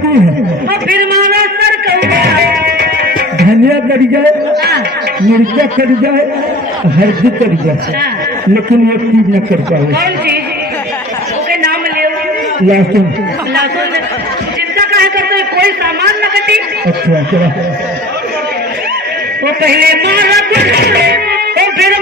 बाबू है। और फिर मारा सर कहूँगा। धनिया कर जाए, मिर्चा कर जाए, हल्दी कर जाए, लेकिन एक चीज न कर पाए। कौन चीज? ओके नाम ले। लहसुन। लहसुन चिंता काहे करते हैं? कोई सामान न कटी। अच्छा चला। वो पहले मारा तो फिर